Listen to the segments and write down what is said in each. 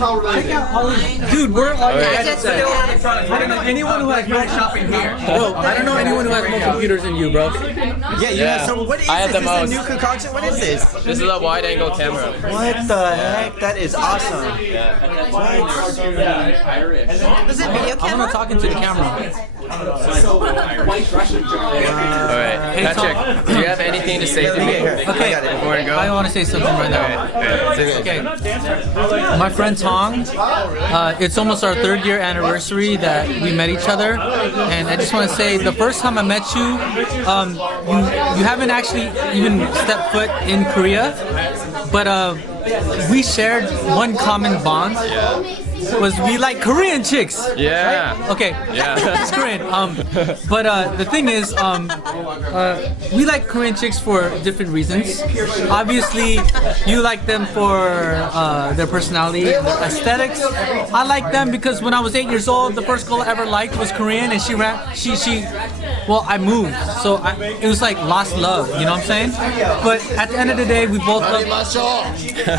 Dude, we're on the I don't know anyone who has more shopping here. Bro, I don't know anyone who has more computers than you, bro. Yeah, you have some. What is I have this? the Is this most. a new concoction? What is this? This is a wide-angle camera. What the heck? That is awesome. Is it video I'm camera? gonna talk into the camera. Alright, Patrick, do you have anything to say to me Okay, before we go? I want to say something right now. Okay, my friend Tong, it's almost our 3rd year anniversary that we met each other, and I just want to say the first time I met you, you haven't actually even stepped foot in Korea, but we shared one common bond. Was we like Korean chicks? Yeah. Okay. Yeah. It's Korean. But the thing is, we like Korean chicks for different reasons. Obviously, you like them for their personality and their aesthetics. I like them because when I was 8 years old, the first girl I ever liked was Korean, and well, I moved, so it was like lost love. You know what I'm saying? But at the end of the day, we both love.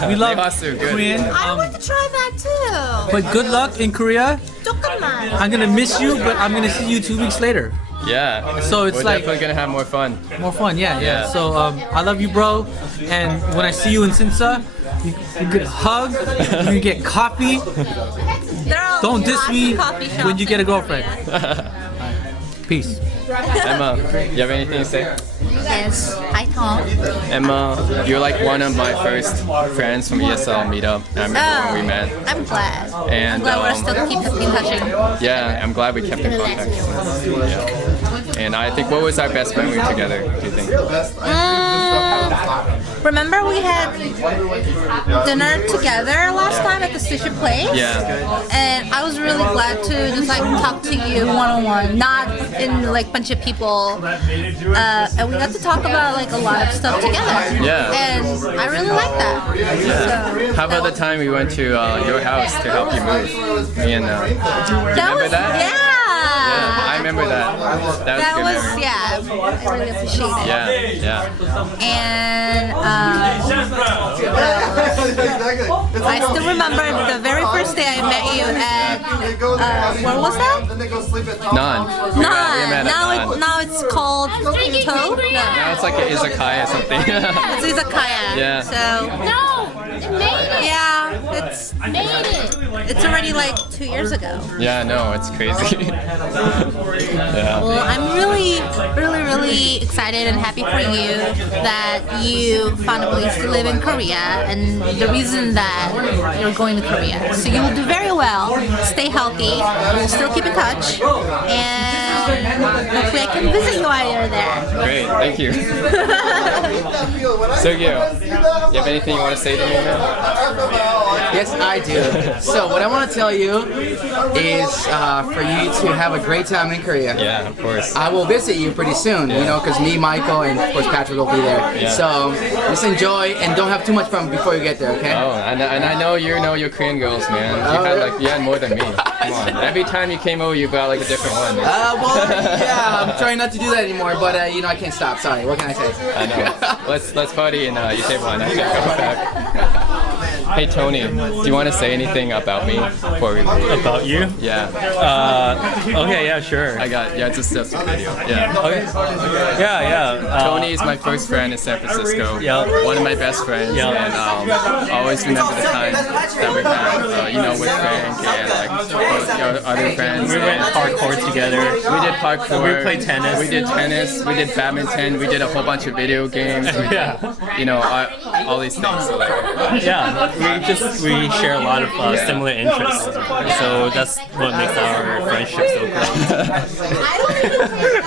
We love Korean. I want to try that too. But good luck in Korea. 조금만. I'm gonna miss you, but I'm gonna see you 2 weeks later. Yeah. So it's We're like definitely gonna have more fun. more fun, yeah. Yeah. So I love you, bro. And when I see you in Sinsa, you get a hug, you get coffee. There are Don't diss lots me of coffee shops when you get a in girlfriend. Peace. Emma, you have anything to say? Yes. Hi, Tom. Emma, you're like one of my first friends from ESL meetup. I remember when we met. I'm glad. And, I'm glad we're still keep touching. Yeah, I'm glad we kept in contact. Yeah. And I think, what was our best memory together, do you think? Remember we had dinner together last time at the sushi place? Yeah. And I was really glad to just like talk to you one-on-one, not in like bunch of people. And we got to talk about like a lot of stuff together. Yeah. And I really like that. So, How about the time we went to your house to help you move? Me and that remember was, that? Yeah. I remember that. That was a good memory. Yeah, I really appreciate it. Yeah, yeah. And I still remember the very first day I met you at where was that? None. We met at None. Now it's called Toe. No. Now it's like an izakaya or something. It's izakaya. Yeah. So No, it made it. yeah, it's Made it. it's already like 2 years ago. Yeah, no, it's crazy. Yeah. Well, I'm really, really, really excited and happy for you that you found a place to live in Korea and the reason that you're going to Korea. So you will do very well. Stay healthy. We'll still keep in touch. And hopefully I can visit you while you're there. Great, thank you. Sergio, you have anything you want to say to me, man? Yes, I do. So what I want to tell you is for you to have a great time in Korea. Yeah, of course. I will visit you pretty soon, you know, because me, Michael, and of course Patrick will be there. Yeah. So just enjoy and don't have too much fun before you get there, okay? Oh, and I know you know your Korean girls, man. You had more than me. Come on. Every time you came over, you got like a different one. Well, yeah, I'm trying not to do that anymore, but you know, I can't stop. Sorry, what can I say? I know. Let's party in Itaewon. Hey Tony, do you want to say anything about me before we leave? About you? Yeah. Okay, yeah, sure. Just a video. Yeah. Okay. Yeah. Tony is my first friend in San Francisco. Yeah. One of my best friends. Yeah. And I always remember the time that we had, with Frank and like other friends. We went parkour together. We did parkour. We played tennis. We did tennis. We did badminton. We did a whole bunch of video games. We did, Yeah. all these things. So like, Yeah, we share a lot of similar interests. So that's what makes our friendship so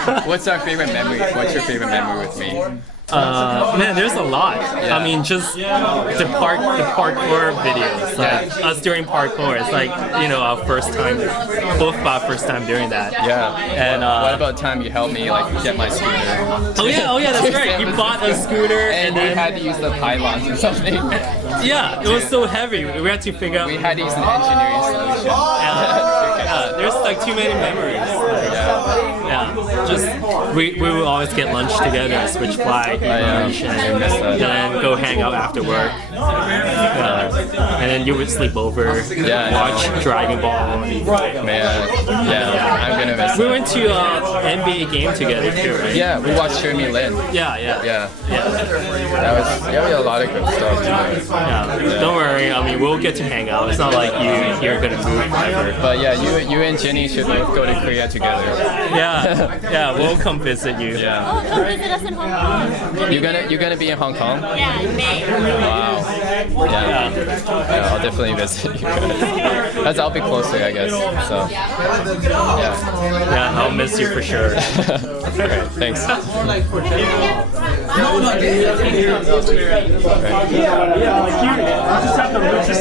great. What's our favorite memory? What's your favorite memory with me? Man, there's a lot. Yeah. I mean, just the parkour videos, like us doing parkour. It's like our first time, both of our first time doing that. Yeah. And what about the time you helped me like get my scooter? Oh yeah, that's right. You bought a scooter And we then had to use the pylons or something. yeah, it was so heavy. We had to figure out. We had to use an engineering solution. Yeah, there's like too many memories. Yeah, just we would always get lunch together, switch flight, eat lunch, and then go hang out after work. And then you would sleep over, watch Dragon Ball. Man, yeah, I'm gonna miss We that. went to NBA game together too, right? Yeah, we watched Jeremy Lin. Yeah. Yeah, that was we had a lot of good stuff to do. Yeah. Don't worry. I mean, we'll get to hang out. It's not like you're gonna move ever. But yeah, you and Jenny should both go to Korea together. Yeah, we'll come visit you. Yeah. Oh, come visit us in Hong Kong. You're gonna be in Hong Kong? Yeah, in May. Wow. Yeah. I'll definitely visit you guys. As I'll be closer, I guess. So yeah. Yeah, I'll miss you for sure. Alright, thanks.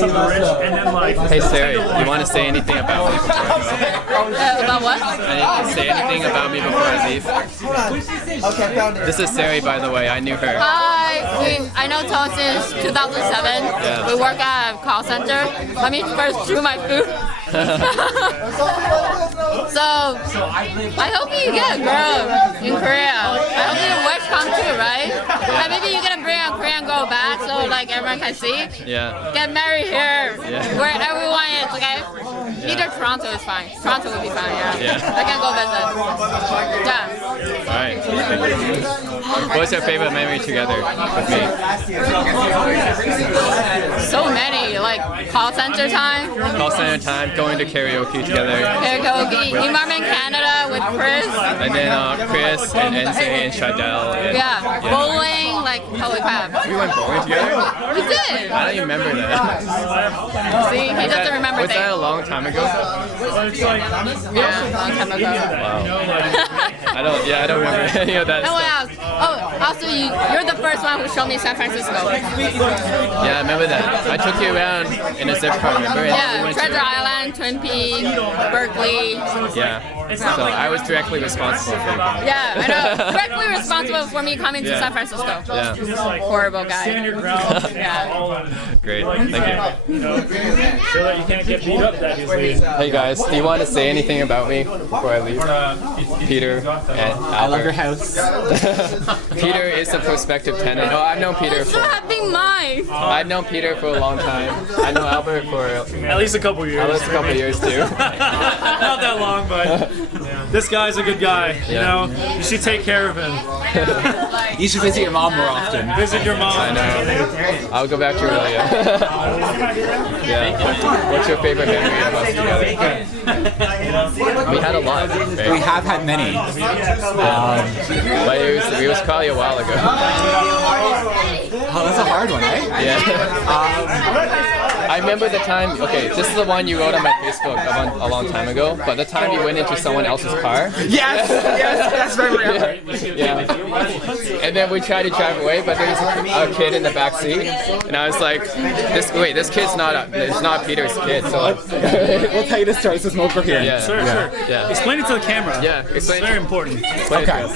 Hey Sari, you want to say anything about me before I leave? About what? Say anything about me before I leave? This is Sari, by the way. I knew her. Hi, I know Tom since 2007. Yeah. We work at a call center. Let me first chew my food. So, I hope you get a girl in Korea. I hope your wish come true, right? And maybe you're gonna bring a Korean girl back so like everyone can see. Yeah. Get married here, Yeah. where everyone is, okay? Either Toronto is fine. Toronto would be fine, yeah. I can go visit. Yeah. Alright. What's your favorite memory together with me? So many, like call center time. Call center time, going to karaoke together. Karaoke, Imarman Canada with Chris. And then Chris and NZ and Shadell. And, Yeah, bowling, like holy crap. We went bowling together? We did. I don't even remember that. See, he doesn't remember Was that a things. long time ago? Yeah, long time ago. I don't remember any of that And what stuff. else? Oh, also you're the first one who showed me San Francisco. Yeah, I remember that. I took you around in a zip car, remember? And then we Yeah, went Treasure Island, Twin Peaks, Berkeley. Yeah. So I was directly responsible for it. Yeah, I know. Directly responsible for me coming to Yeah. San Francisco. Yeah. Horrible guy. Yeah. Great. Thank you. So that you can't get beat up that easily. Hey guys, do you want to say anything about me before I leave? Peter and Albert. I love your house. Peter is a prospective tenant. Oh, I've known Peter It's for not being mine. I've known Peter for a long time. I know Albert for At least a couple years. at least a couple of years too. Not that long, but this guy's a good guy. You Yeah. know, you should take care of him. You should visit your mom more often. Visit your mom. I know. I'll go back to earlier. Yeah. What's your favorite memory of us together? We had a lot. Right? We have had many. But it was probably a while ago. Oh, that's a hard one, eh? Yeah. I remember the time. Okay, this is the one you wrote on my Facebook a long time ago. But the time you went into someone else's car. Yes, that's very real. Yeah. And then we tried to drive away, but there was a kid in the back seat, and I was like, "This kid's not it's not Peter's kid." So We'll tell you the story. This is more coherent. yeah, Sure. yeah. Explain it to the camera. Yeah, It's explain it. very important. Okay.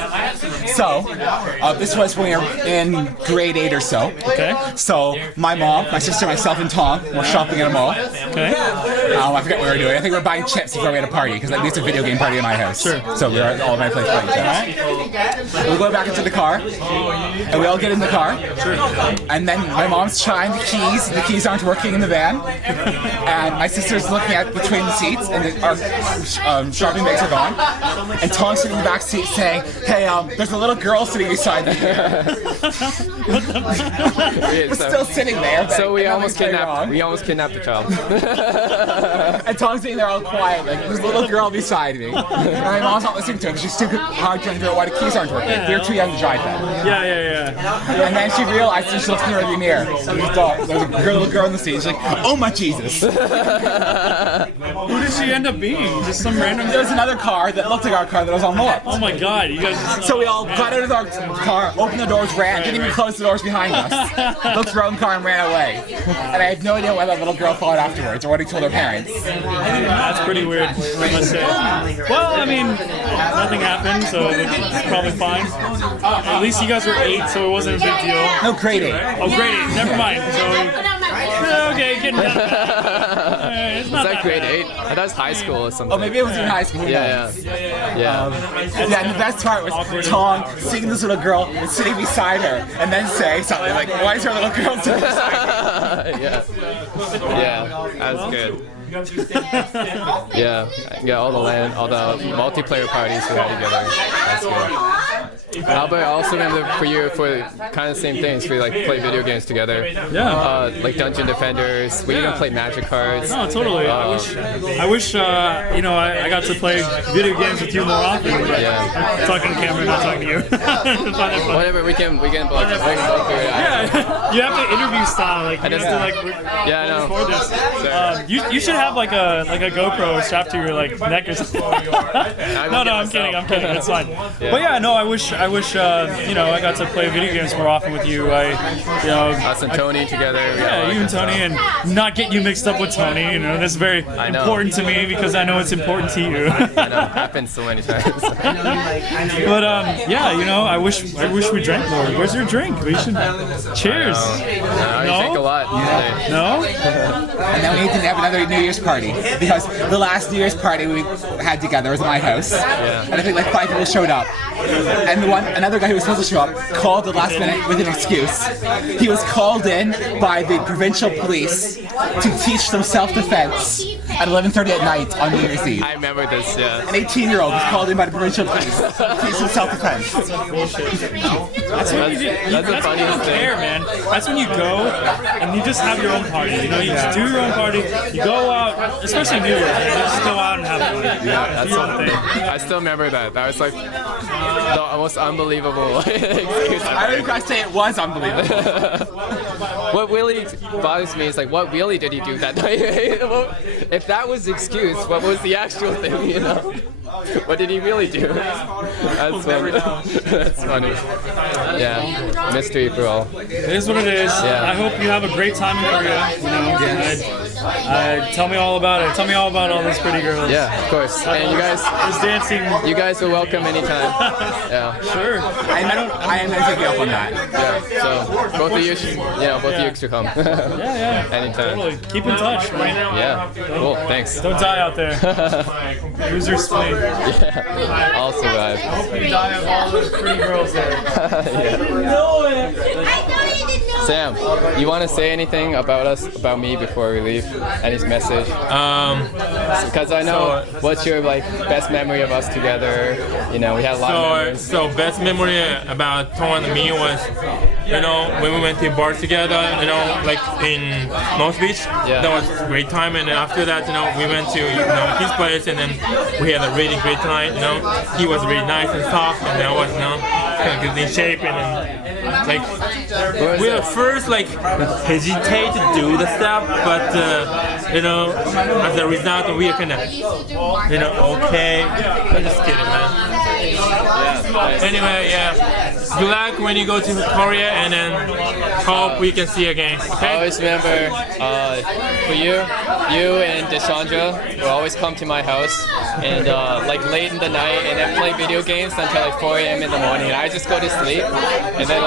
So, this was when we were in grade 8 or so. Okay. So, my mom, my sister, myself, and Tom were shopping at a mall. Okay. I forget what we were doing. I think we were buying chips before we had a party, because at least a video game party in my house. Sure. So we were all in my place playing chips. And we go back into the car, and we all get in the car. Sure. And then my mom's trying the keys aren't working in the van. And my sister's looking at between the seats, and our shopping bags are gone. And Tom's sitting in the back seat saying, "Hey, there's a little girl sitting beside me." We're still sitting there. but So we nothing's almost going kidnapped. wrong. We almost kidnapped the child. And Tom's sitting there all quiet, like there's a little girl beside me. And my mom's not listening to him. She's too hard trying to figure out why the keys aren't working. We were too young to drive then. Yeah. And then she realized, and she looked in the rearview mirror. So there's a little girl in the seat. She's like, "Oh my Jesus!" Who did she end up being? Just some random. There was another car that looked like our car that was unlocked. Oh my God! You guys. Just... So we all got out of our car, opened the doors, ran, didn't even close the doors behind us. Looked for our own car and ran away. And I have no idea why that little girl thought afterwards or what he told her parents. That's pretty weird, I must say. Well, I mean, nothing happened, so it's probably fine. At least you guys were 8, so it wasn't a big deal. No, grade 8. Oh, great. Never mind. So, okay, getting down. It's not that that grade bad. 8? I thought it was high school or something. Oh, maybe it was in high school. who Yeah, knows? yeah. Yeah, and the best part was Tong seeing this little girl and sitting beside her, and then saying something like, "Why is her little girl sitting beside her?" Yeah. Yeah, that was good. Yeah, all the multiplayer parties we had together. That's good. Albert, I also remember for you for kind of the same things. We like play video games together. Yeah. Like Dungeon Defenders. We even play Magic cards. No, totally. I wish you know, I got to play video games with you more often. But Yeah. I'm talking to Cameron, not talking to you. Find it fun. Whatever, we can both figure it out. Yeah, you have to interview style. Like you have to like Yeah, I know. record this. You should have like a GoPro strapped to your like neck or something. No, I'm kidding. It's fine. But yeah, no, I wish you know, I got to play video games more often with you. You know, Us and Tony together. yeah, you and Tony, and not get you mixed up with Tony. You know, that's very know. important to me because I know it's important to you. I know, happens so many times. But yeah, you know, I wish we drank more. Where's your drink? We should. Cheers. I No? drink a lot. Yeah. No? And then we need to have another New Year's party because the last New Year's party we had together was at my house, and I think like 5 people showed up. And another guy who was supposed to show up called the last minute with an excuse. He was called in by the provincial police to teach them self-defense at 11:30 at night on New Year's Eve. I remember this, yeah. An 18-year-old was called in by the provincial police to teach them self-defense. That's the funniest thing. There, man. That's when you go and you just have your own party. You know, you just do your own party. You go out, especially New Year's. You just go out and have fun. That's Do your own thing. I still remember that. That was like the most unbelievable excuse I I've would have to say it was unbelievable. What really bothers me is like, what really did he do that night? If that was the excuse, what was the actual thing, you know? What did he really do? That's funny. That's funny. Yeah, mystery for all. It is what it is. Yeah. I hope you have a great time in Korea. You know, tell me all about it. Tell me all about all these pretty girls. Yeah, of course. And you guys, Just dancing. you guys are welcome anytime. Yeah. Sure. I am going to take you up on that. Yeah. So both of you should, both of you should come. Yeah. Anytime. Totally. Keep in touch, man. Yeah. Cool. Thanks. Don't die out there. Lose your spleen. Yeah. I'll survive. You die of all those pretty girls there. Sam, you want to say anything about me before we leave? Any message? Because I know what's your like best memory of us together. You know, we had a lot of memories. So best memory about Tong and me was, you know, when we went to bar together, you know, like in North Beach. Yeah. That was a great time, and after that, you know, we went to his place, and then we had a really great night. You know, he was really nice and soft, and I was, kind of in shape, and then like we at first like hesitate to do the stuff, but you know, as a result, we are kind of, okay. I'm just kidding, man. Anyway, good luck when you go to Korea, and then hope we can see you again. I Okay. always remember for you and Deshandra will always come to my house and like late in the night and then play video games until like 4 a.m. in the morning. I just go to sleep and then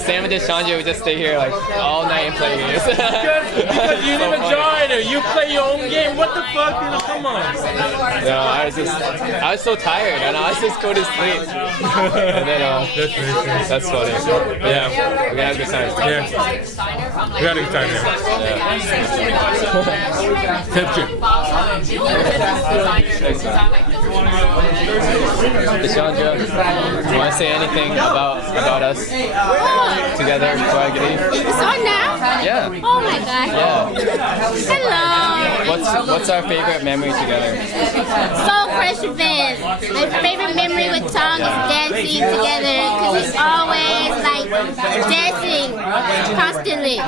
Sam and Deshandra would just stay here like all night and play games. Because you So never funny. joined, you play your own game. What the fuck? Come on. No, I was so tired and I just go to sleep. And then that's funny. Yeah, we had a good time. Yeah. We had a good time here. Deshandra, you want to say anything about us together before I get in? It's on now? Yeah. Oh my god. Yeah. Hello. What's our favorite memory together? So Fresh Event. My favorite memory with Tong is dancing together because he's always like dancing constantly.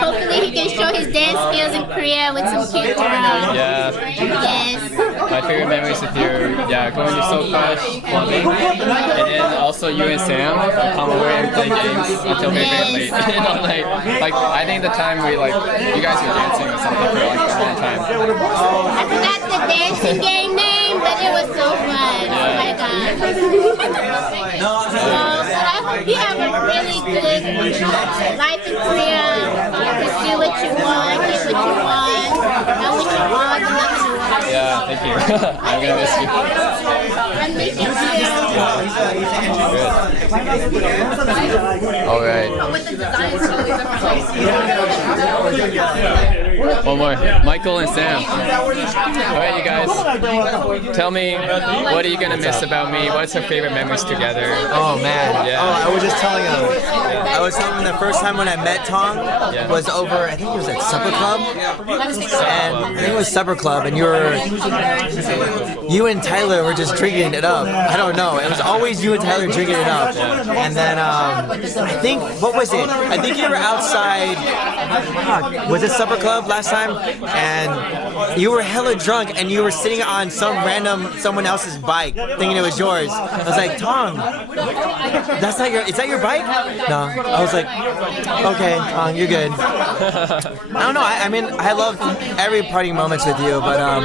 Hopefully he can show his dance skills in Korea with some kids around. Yeah. Yes. My favorite memories with you, going to So Fresh, clubbing, and then also you and Sam come over and play games until very, very late. Like I think the time we you guys were dancing or something for like a long time. I forgot the dancing game name, but it was so fun. Oh my god. I hope you have a really good life in Korea. Pursue what you want, get what you want. I wish you all the luck in the world. Yeah, thank you. I'm gonna miss you. I miss you too. All right. One more. Michael and Sam. All right, you guys. Tell me, what are you gonna miss about me? What's your favorite memories together? Oh man. Yeah. Oh, I was just telling him. I was telling him the first time when I met Tong was over. I think it was at Supper Club. And I think it was Supper Club, and you and Tyler were just drinking it up. I don't know. It was always you and Tyler drinking it up. And then I think what was it? I think you were outside. Was it Supper Club last time? And you were hella drunk, and you were sitting on someone else's bike, thinking it was yours. I was like, Tong, that's not your. Is that your bike? No. I was like, okay, Tong, you're good. I don't know. I mean, I loved every party moments with you, but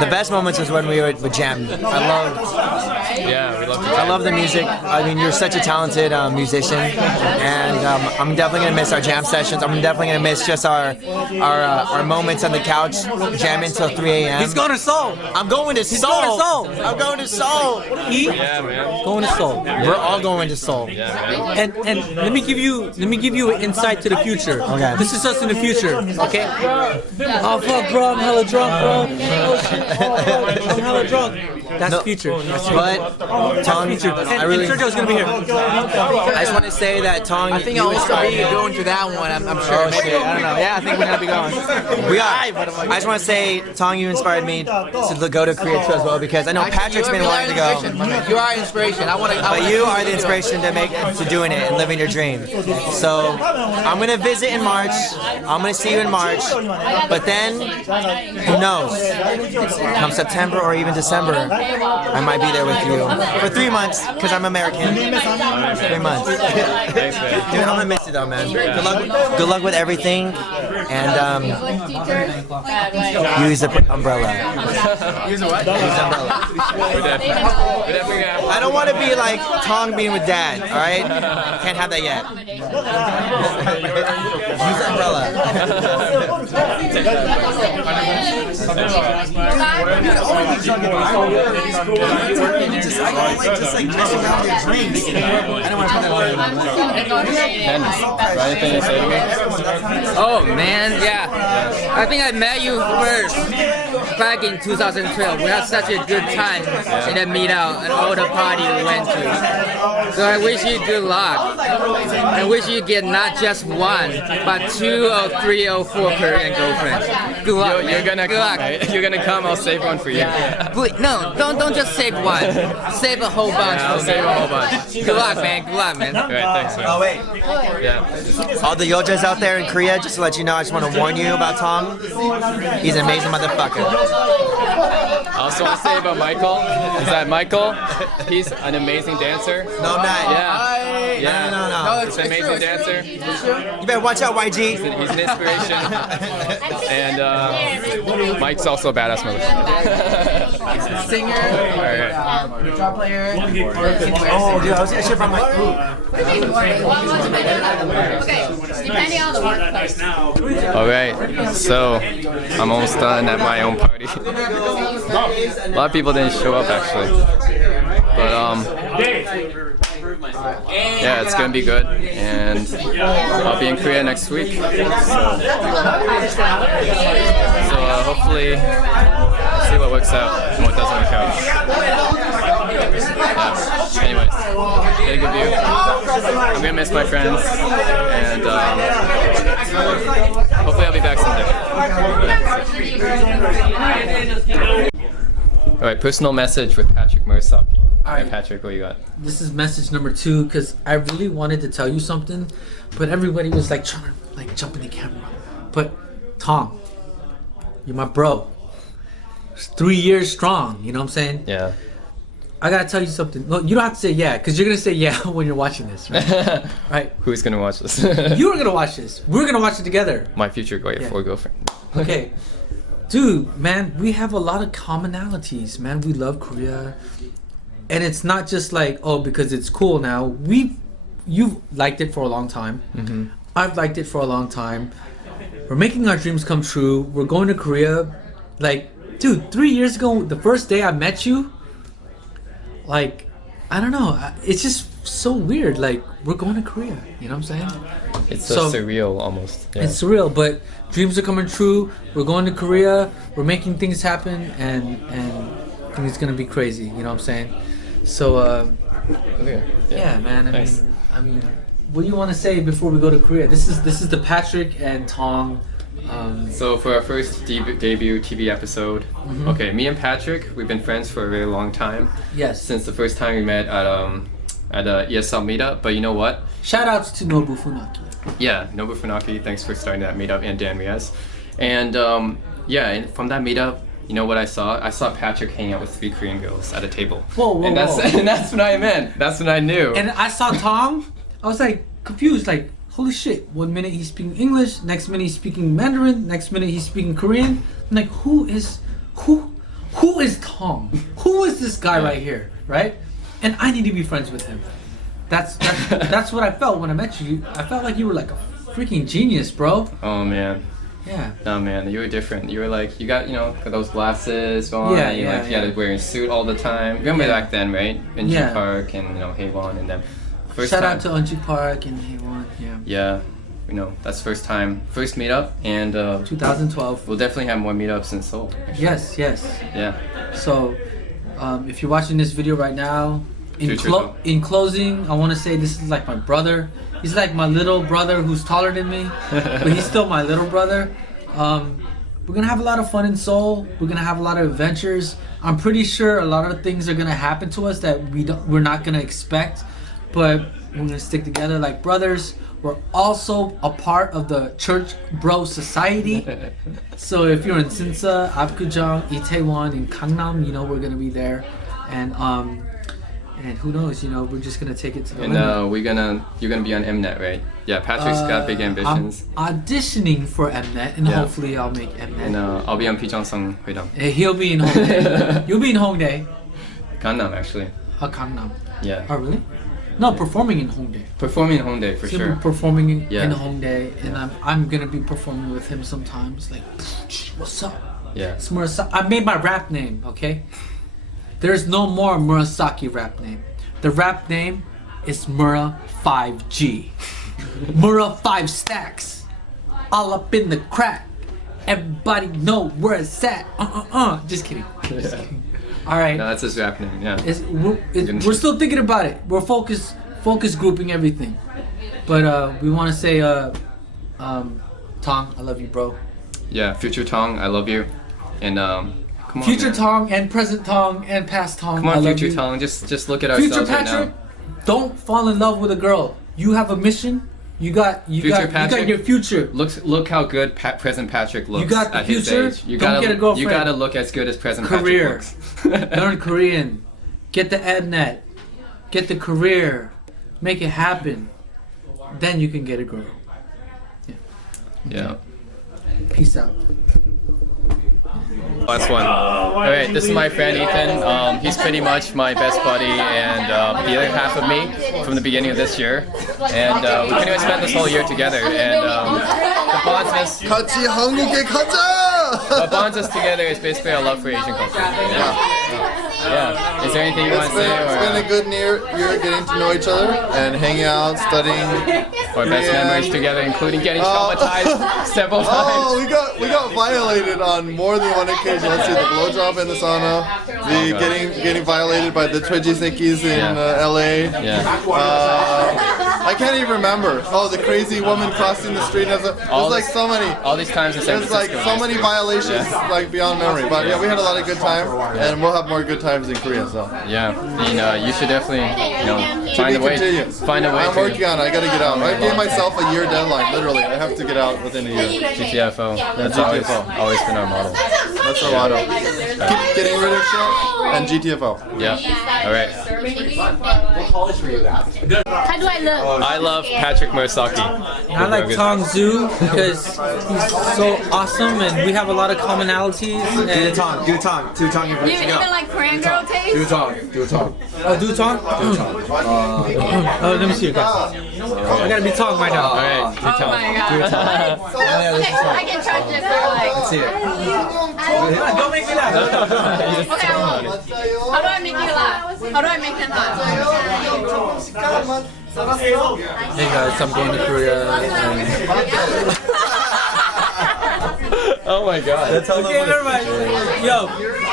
the best moments was when we were with Jam. Yeah, we love I love the music. I mean, you're such a talented musician, and I'm definitely gonna miss our jam sessions. I'm definitely gonna miss just our moments on the couch, jamming till 3 a.m. He's going to Seoul. I'm going to Seoul. going to Seoul. I'm going to Seoul. Yeah, man. Going to Seoul. We're all going to Seoul. Yeah, man. And let me give you an insight to the future. Okay. This is us in the future. Okay. Oh fuck, bro! I'm hella drunk, bro. Oh shit! Oh, fuck, I'm hella drunk. That's the future. But Tong, Future. I And really, Sergio's gonna be here. I just want to say that Tong, I think I'll also be going to that one. I'm sure. Oh, shit. I don't know. Yeah, I think we're gonna be going. we are. I just want to say, Tong, you inspired me to go to Korea too as well, because I know Patrick's been wanting to go. You are inspiration. I want to. But you are the inspiration to doing it and living your dream. So I'm gonna visit in March. I'm gonna see you in March. But then, who knows? Come September or even December, I might be there with you for 3 months because I'm American. 3 months. Thanks, man. Dude, I'm gonna miss you though, man. Good luck with everything, and use the umbrella. Use what? Use the umbrella. We're definitely gonna I don't want to be like Tong being with Dad. All right, can't have that yet. Use the umbrella. anything you say to me? Oh man, yeah. I think I met you first back in 2012. We had such a good time in the meetup and all the party we went to. So I wish you good luck. I wish you get not just one, but 2 or 3 or 4 Korean girlfriends. Good luck, You're gonna good come, luck. right? You're gonna come. I'll save one for you. No, don't just save one. Save a whole bunch. I'll for save me. a whole bunch. Good luck, man. Good luck, man. All right, thanks, man. Oh wait. Yeah. All the Yojas out there in Korea, just to let you know, I just want to warn you about Tong. He's an amazing motherfucker. I also want to say about Michael is that Michael, he's an amazing dancer. No, I'm not. Yeah. No. He's an amazing dancer. You better watch out, YG. He's an inspiration. And Mike's also a badass motherfucker. Singer, All right. guitar player. Oh, dude, I was gonna shit from my. Depending on the workplace. All right. So I'm almost done at my own party. A lot of people didn't show up actually, but yeah, it's gonna be good, and I'll be in Korea next week. So hopefully, see what works out and what doesn't work out. Yeah. Anyways, get a good view. I'm gonna miss my friends, and hopefully I'll be back someday. All right, personal message with Patrick Murasaki. All right, Patrick, what you got? This is message number 2 because I really wanted to tell you something, but everybody was like trying to like jump in the camera. But Tom, you're my bro. It's 3 years strong. You know what I'm saying? Yeah. I gotta tell you something. No, you don't have to say yeah, because you're gonna say yeah when you're watching this, right? Right. Who's gonna watch this? You are gonna watch this. We're gonna watch it together. My future girlfriend. Okay. Dude, man, we have a lot of commonalities, man. We love Korea. and it's not just like, oh, because it's cool now. You've liked it for a long time. I've liked it for a long time. We're making our dreams come true. We're going to Korea. Like, dude, 3 years ago, the first day I met you, like, I don't know. It's just so weird. Like, we're going to Korea. You know what I'm saying? It's so surreal almost. Yeah. It's surreal, but dreams are coming true. We're going to Korea. We're making things happen, and I think it's gonna be crazy. You know what I'm saying? So, yeah, man. I mean, what do you want to say before we go to Korea? This is the Patrick and Tong. So for our first debut TV episode, okay, me and Patrick, we've been friends for a very long time. Yes. Since the first time we met at a ESL meetup. But you know what? Shout outs to Nobu Funaki. Yeah, Nobu Funaki, thanks for starting that meetup, and Dan Riaz. And and from that meetup, you know what I saw? I saw Patrick hanging out with 3 Korean girls at a table. Whoa, and that's what I meant. That's what I knew. And I saw Tong. I was like confused, like, holy shit. 1 minute he's speaking English, next minute he's speaking Mandarin, next minute he's speaking Korean. I'm like, who is Tong? Who is this guy right here, right? And I need to be friends with him. That's what I felt when I met you. I felt like you were like a freaking genius, bro. Oh man. Yeah. No man, you were different. You were like, you got, those glasses on. Yeah, you yeah, you had to wear a suit all the time. Remember back then, right? In Yeah. Park and Haewon and them. Shout out to Eunji Park and Haewon. Yeah. Yeah. That's first meetup, and 2012. We'll definitely have more meetups in Seoul. actually. Yes. Yeah. So, if you're watching this video right now, Future in closing, I want to say this is like my brother. He's like my little brother who's taller than me, but he's still my little brother. We're gonna have a lot of fun in Seoul. We're gonna have a lot of adventures. I'm pretty sure a lot of things are gonna happen to us that we're not gonna expect, but we're gonna stick together like brothers. We're also a part of the Church Bro Society. So if you're in Sinsa, Apgujeong, Itaewon, and Gangnam, we're gonna be there, and who knows, we're just gonna take it to the limit. And you're gonna be on Mnet, right? Yeah, Patrick's got big ambitions. I'm auditioning for Mnet, and hopefully I'll make Mnet. And I'll be on Pijeongseong Hweidam. He'll be in Hongdae. You'll be in Hongdae. Gangnam, actually. Gangnam. Yeah. Oh, really? No, performing in Hongdae. Performing in Hongdae for He'll sure. be performing in Hongdae, and I'm gonna be performing with him sometimes. Like, what's up? Yeah. It's Murasaki. I made my rap name, okay? There's no more Murasaki rap name. The rap name is Mura 5G. Mura 5 stacks. All up in the crack. Everybody know where it's at. Just kidding. Just kidding. All right. No, that's his rap name. Yeah. We're still thinking about it. We're focus grouping everything. But we want to say, Tong, I love you, bro. Yeah, future Tong, I love you. And come on, future man. Tong and present Tong and past Tong. Come I on, love future you. Tong. Just look at ourselves Future right Patrick, now. don't fall in love with a girl. You have a mission. You got your future. Look how good present Patrick looks. You got the at his future. age. You Don't gotta, get a girlfriend. You gotta look as good as present Career. Patrick looks. Learn Korean. Get the EdNet. Get the career. Make it happen. Then you can get a girl. Yeah. Peace out. Last one. Alright, this is my friend Ethan. He's pretty much my best buddy and the other half of me from the beginning of this year. And we couldn't even spend this whole year together. And the bonds us. 같이 한국에 가자! What bonds us together is basically our love for Asian culture. Yeah. Is there anything you want to say? It's been a good year getting to know each other and hanging out, studying. Our best memories together, including getting traumatized several times. Oh, we got violated on more than one occasion. Let's see, the blowjob in the sauna, the getting violated by the Twejisekis in LA. Yeah. I can't even remember. Oh, the crazy woman crossing the street. There's like so many. All these times in San There's like Francisco. so many violations, like beyond memory. But yeah, we had a lot of good time, and we'll have more good times in Korea. So yeah, and you should definitely find a way. Find a way. I'm working on it. I gotta get out. I gave myself a year deadline. Literally, I have to get out within a year. GTFO. That's always been our model. That's our motto. Keep getting rid of shit and GTFO. Yeah. All right. How do I look? I love Patrick Murasaki. I like Tong Zhu because he's so awesome, and we have a lot of commonalities. Do the And tongue. Do a tongue. Do a tongue. You even like Korean girl taste? Do a tongue. Do a tongue. do tongue. Let me see you guys. I gotta be tongue right now. Alright, Oh my god. Okay, I can charge this for like. Let's see it. Don't make me laugh. Okay, I won't. How do I make you laugh? How do I make them laugh? Hey guys, I'm going to Korea. Oh my god. Okay, never mind. Yo,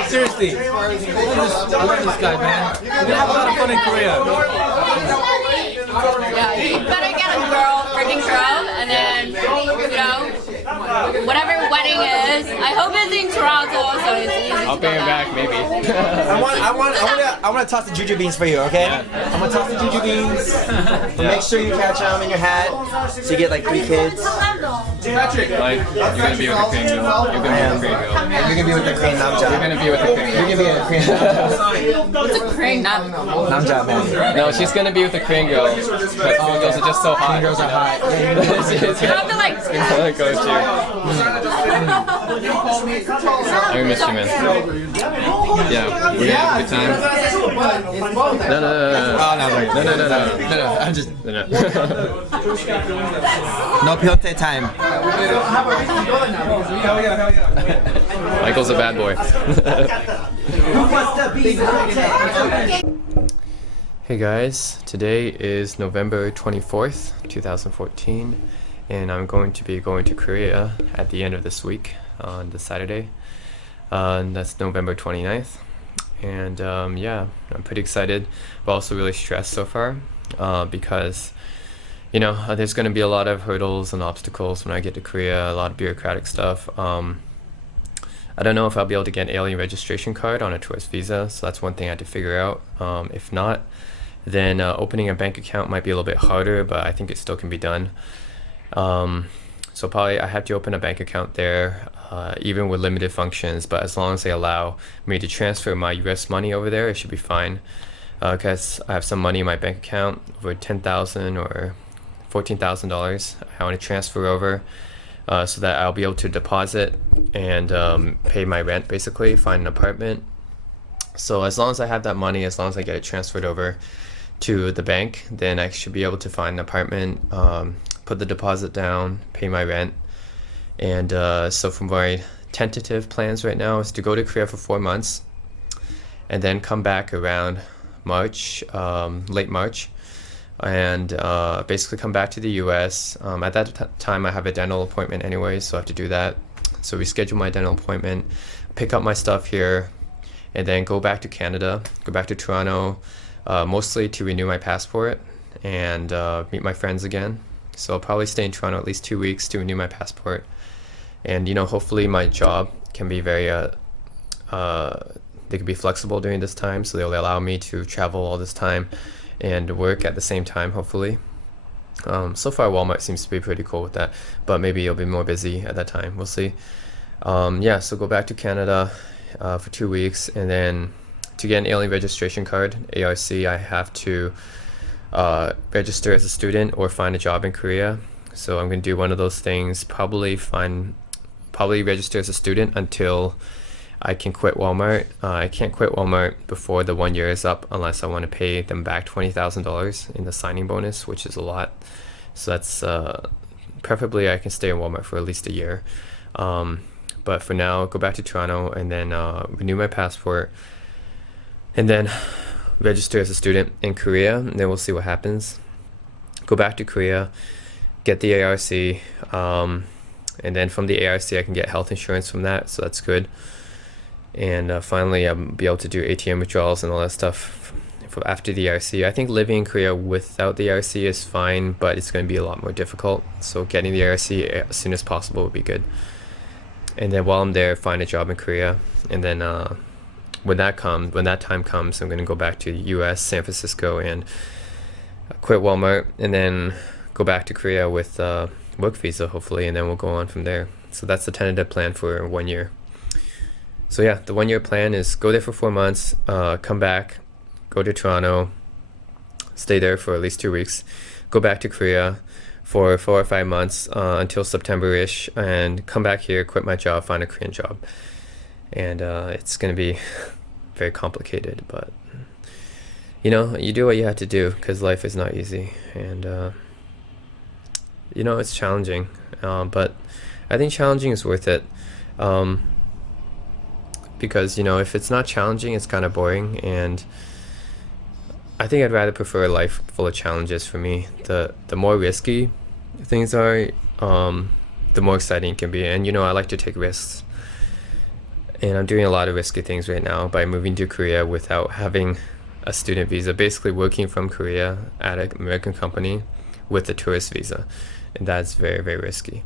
seriously, I love this guy, man. We're gonna have a lot of fun in Korea. Yeah, you better get a freaking girl, and then, whatever wedding is, I hope it's in Toronto, so it's easy. I'll bring it back, maybe. I want to toss the juju beans for you, okay? I'm gonna toss the juju beans. Make sure you catch them in your hat, so you get like 3 kids. Like, you're gonna be with the Korean girl. You're gonna be with the Korean girl. And you're gonna be with the Korean namja. You're gonna be with the Korean girl. You're gonna be with the Korean What's a Korean nut? namja, man. No, she's gonna be with the Korean girl. Because Korean girls are just so hot. Korean girls are hot. You have to like. Go to. I miss you, man. Yeah, we're gonna have a good time. No. Oh, no. I'm just no pyote time. Michael's a bad boy. Hey guys, today is November 24th, 2014, and I'm going to be going to Korea at the end of this week on the Saturday. And that's November 29th. And yeah, I'm pretty excited, but also really stressed so far because, there's going to be a lot of hurdles and obstacles when I get to Korea, a lot of bureaucratic stuff. I don't know if I'll be able to get an alien registration card on a tourist visa, so that's one thing I had to figure out. If not, then opening a bank account might be a little bit harder, but I think it still can be done. So probably I have to open a bank account there, even with limited functions, but as long as they allow me to transfer my US money over there, it should be fine. Because I have some money in my bank account, over $10,000 or $14,000 I want to transfer over, so that I'll be able to deposit and pay my rent, basically, find an apartment. So as long as I have that money, as long as I get it transferred over to the bank, then I should be able to find an apartment, put the deposit down, pay my rent. And so from my tentative plans right now is to go to Korea for 4 months and then come back around March, late March, and basically come back to the US. At that time I have a dental appointment anyway, so I have to do that. So reschedule my dental appointment, pick up my stuff here, and then go back to Canada, go back to Toronto, mostly to renew my passport and meet my friends again. So I'll probably stay in Toronto at least 2 weeks to renew my passport. And hopefully my job can be very, they can be flexible during this time, so they'll allow me to travel all this time and work at the same time, hopefully. So far Walmart seems to be pretty cool with that, but maybe it'll be more busy at that time, we'll see. Yeah, so go back to Canada for 2 weeks, and then to get an alien registration card, ARC, I have to register as a student or find a job in Korea. So I'm going to do one of those things, probably register as a student until I can quit Walmart. I can't quit Walmart before the 1 year is up unless I want to pay them back $20,000 in the signing bonus, which is a lot. So that's preferably I can stay in Walmart for at least a year. But for now, go back to Toronto and then renew my passport and then register as a student in Korea, and then we'll see what happens. Go back to Korea, get the ARC, and then from the ARC I can get health insurance from that, so that's good. And finally I'll be able to do ATM withdrawals and all that stuff after the ARC. I think living in Korea without the ARC is fine, but it's going to be a lot more difficult, so getting the ARC as soon as possible would be good. And then while I'm there, find a job in Korea, and then when that time comes, I'm going to go back to US, San Francisco, and quit Walmart, and then go back to Korea with work visa, hopefully, and then we'll go on from there. So that's the tentative plan for 1 year. So yeah, the 1 year plan is go there for 4 months, come back, go to Toronto, stay there for at least 2 weeks, go back to Korea, for 4 or 5 months until September-ish, and come back here, quit my job, find a Korean job. And it's going to be very complicated, but you know, you do what you have to do because life is not easy, and you know, it's challenging, but I think challenging is worth it, because you know, if it's not challenging, it's kind of boring, and I think I'd rather prefer a life full of challenges. For me, the more risky things are, the more exciting it can be. And you know, I like to take risks, and I'm doing a lot of risky things right now by moving to Korea without having a student visa, basically working from Korea at an American company with a tourist visa, and that's very, very risky.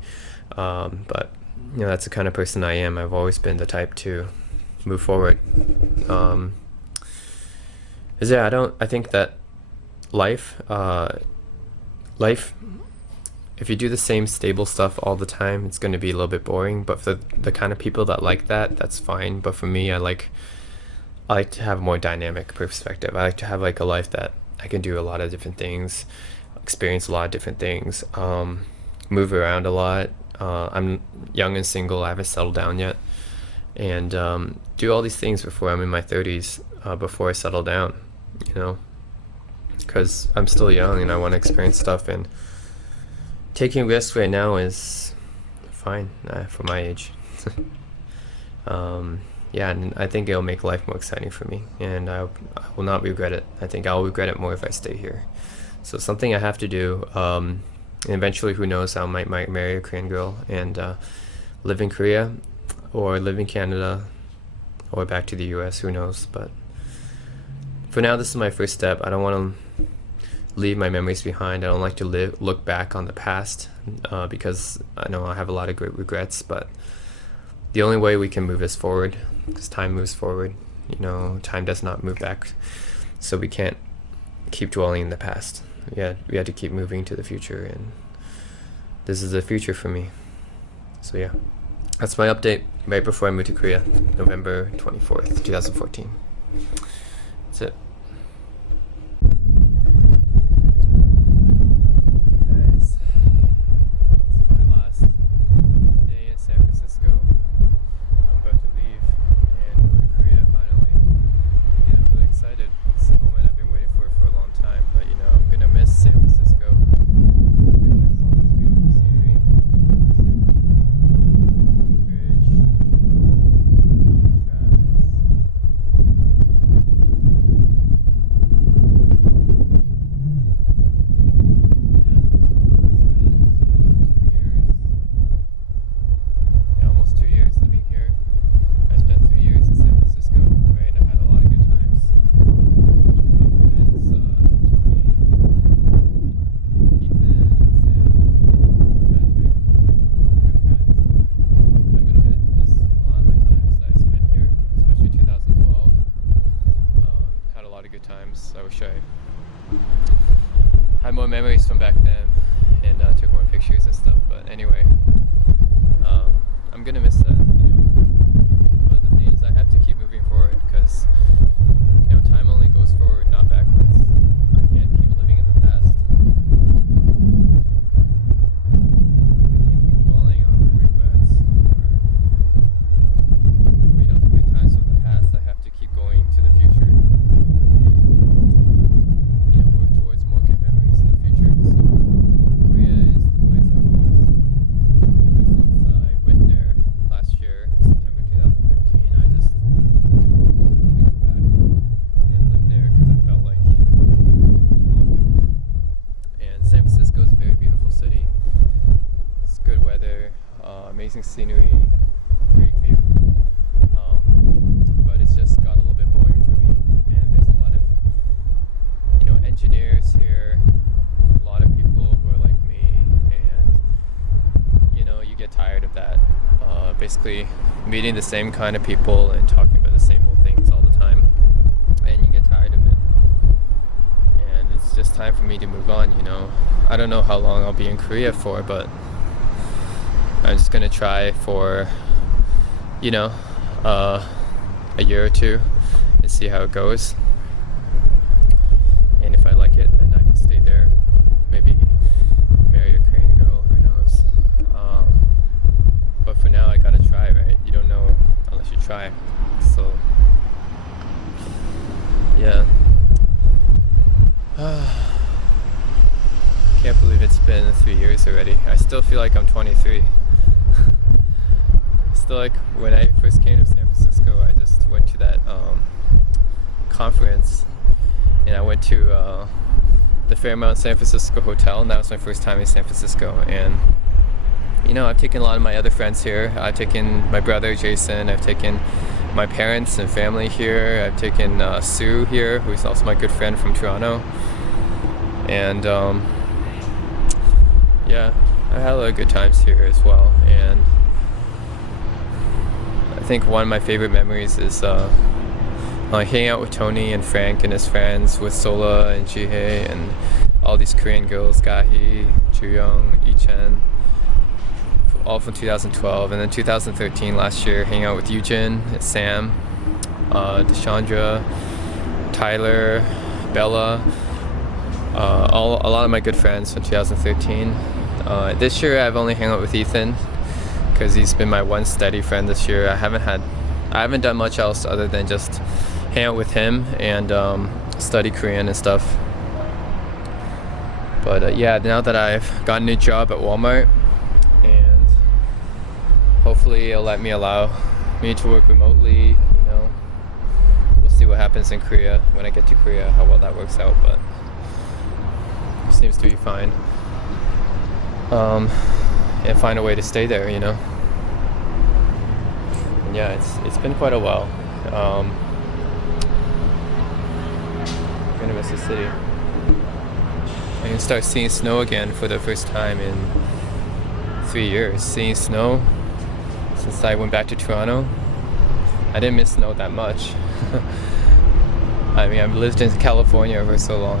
But you know, that's the kind of person I am. I've always been the type to move forward. I think that life, if you do the same stable stuff all the time, it's going to be a little bit boring. But for the kind of people that like that, that's fine. But for me, I like to have a more dynamic perspective. I like to have like a life that I can do a lot of different things, experience a lot of different things, move around a lot. I'm young and single. I haven't settled down yet, and do all these things before I'm in my 30s, before I settle down, you know, because I'm still young and I want to experience stuff, and taking risks right now is fine for my age. Yeah, and I think it'll make life more exciting for me, and I will not regret it. I think I'll regret it more if I stay here. So something I have to do, and eventually, who knows, I might marry a Korean girl and live in Korea, or live in Canada, or back to the US, who knows. But for now, this is my first step. I don't want to leave my memories behind. I don't like to look back on the past, because I know I have a lot of great regrets, but the only way we can move is forward, because time moves forward. You know, time does not move back, so we can't keep dwelling in the past. We had to keep moving to the future, and this is the future for me. So yeah, that's my update right before I moved to Korea, November 24th, 2014. That's it. I wish I had more memories from back then and took more pictures and stuff. But anyway, I'm gonna miss that, you know. But the thing is, I have to keep moving forward, because you know, time only goes forward, not backwards. I can't keep living in the past. I can't keep dwelling on my regrets, or you know, the good times from the past. I have to keep going to the future. Amazing scenery, great view, but it's just got a little bit boring for me, and there's a lot of, you know, engineers here, a lot of people who are like me, and you know, you get tired of that, basically meeting the same kind of people and talking about the same old things all the time, and you get tired of it, and it's just time for me to move on, you know. I don't know how long I'll be in Korea for, but I'm just gonna try for, you know, a year or two and see how it goes. And if I like it, then I can stay there. Maybe marry a Korean try. So yeah. Can't believe it's been 3 years already. I still feel like I'm 23. Still, like when I first came to San Francisco, I just went to that conference, and I went to the Fairmont San Francisco Hotel, and that was my first time in San Francisco. And you know, I've taken a lot of my other friends here. I've taken my brother Jason, I've taken my parents and family here, I've taken Sue here, who's also my good friend from Toronto. And yeah, I had a lot of good times here as well. And I think one of my favorite memories is hanging out with Tony and Frank and his friends, with Sola and Jihei and all these Korean girls, Gahi, Juyoung, Ichen, all from 2012. And then 2013, last year, hanging out with Eugene, Sam, Deshandra, Tyler, Bella, a lot of my good friends from 2013. This year I've only hung out with Ethan because he's been my one steady friend this year. I haven't done much else other than just hang out with him and study Korean and stuff. But yeah, now that I've got a new job at Walmart, and hopefully it'll allow me to work remotely, you know, we'll see what happens in Korea when I get to Korea, how well that works out, but it seems to be fine. And find a way to stay there, you know. And yeah, it's been quite a while. I'm gonna miss the city. I can start seeing snow again for the first time in 3 years. Seeing snow since I went back to Toronto. I didn't miss snow that much. I mean, I've lived in California for so long.